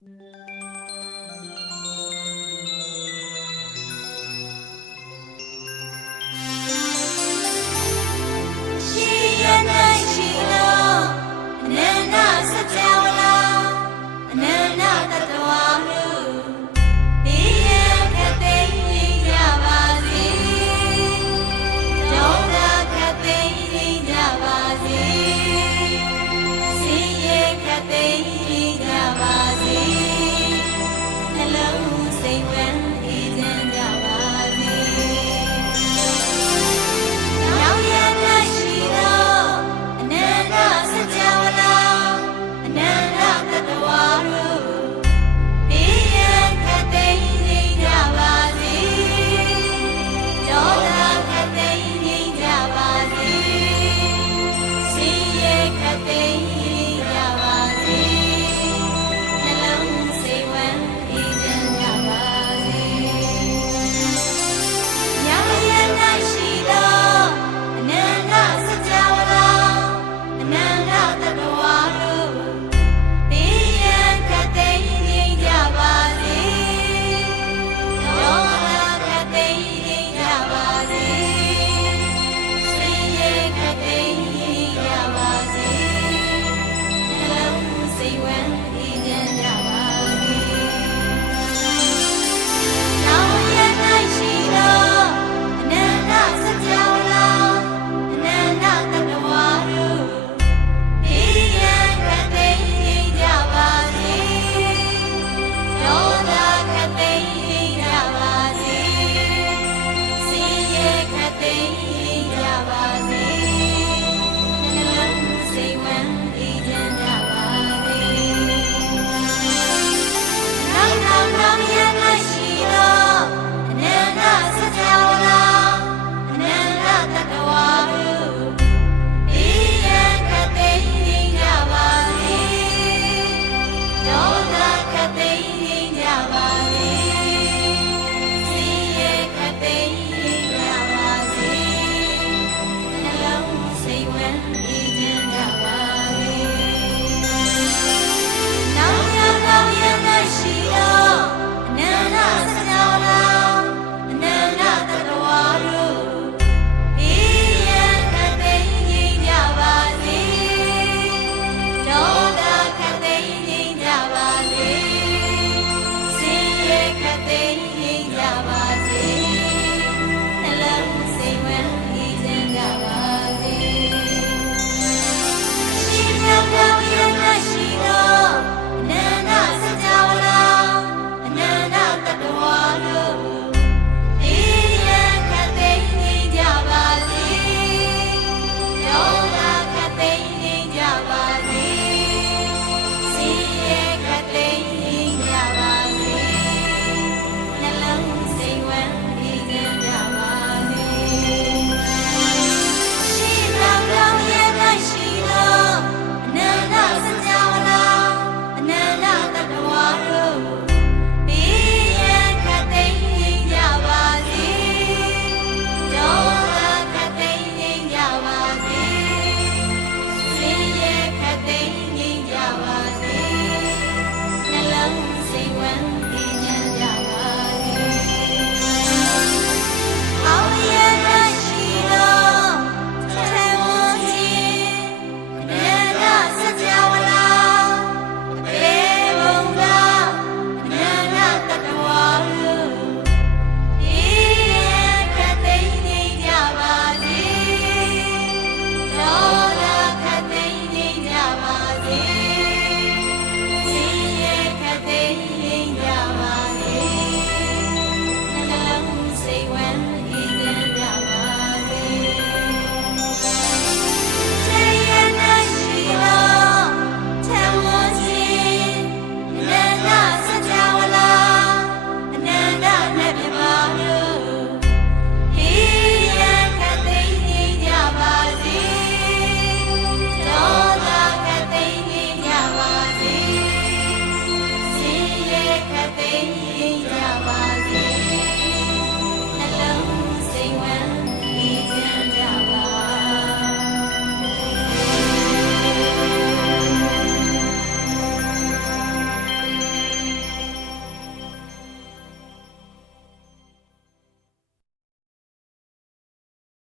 No. Mm -hmm.